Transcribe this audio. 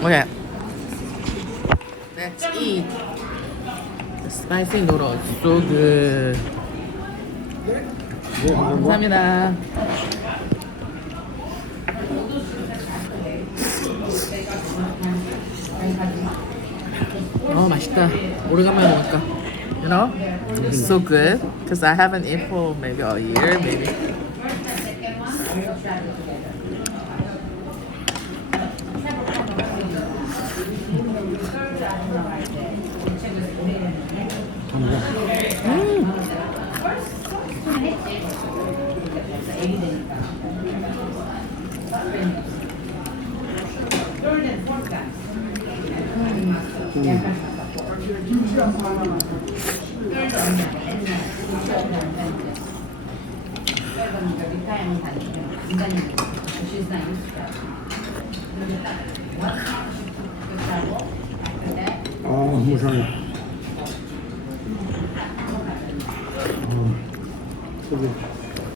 Okay, let's eat. The spicy noodle is so good. 감사합니다. 맛있다. 오래간만에 먹으니까. You know? It's so good. Because I haven't eaten for maybe a year, maybe. 무상해. 저기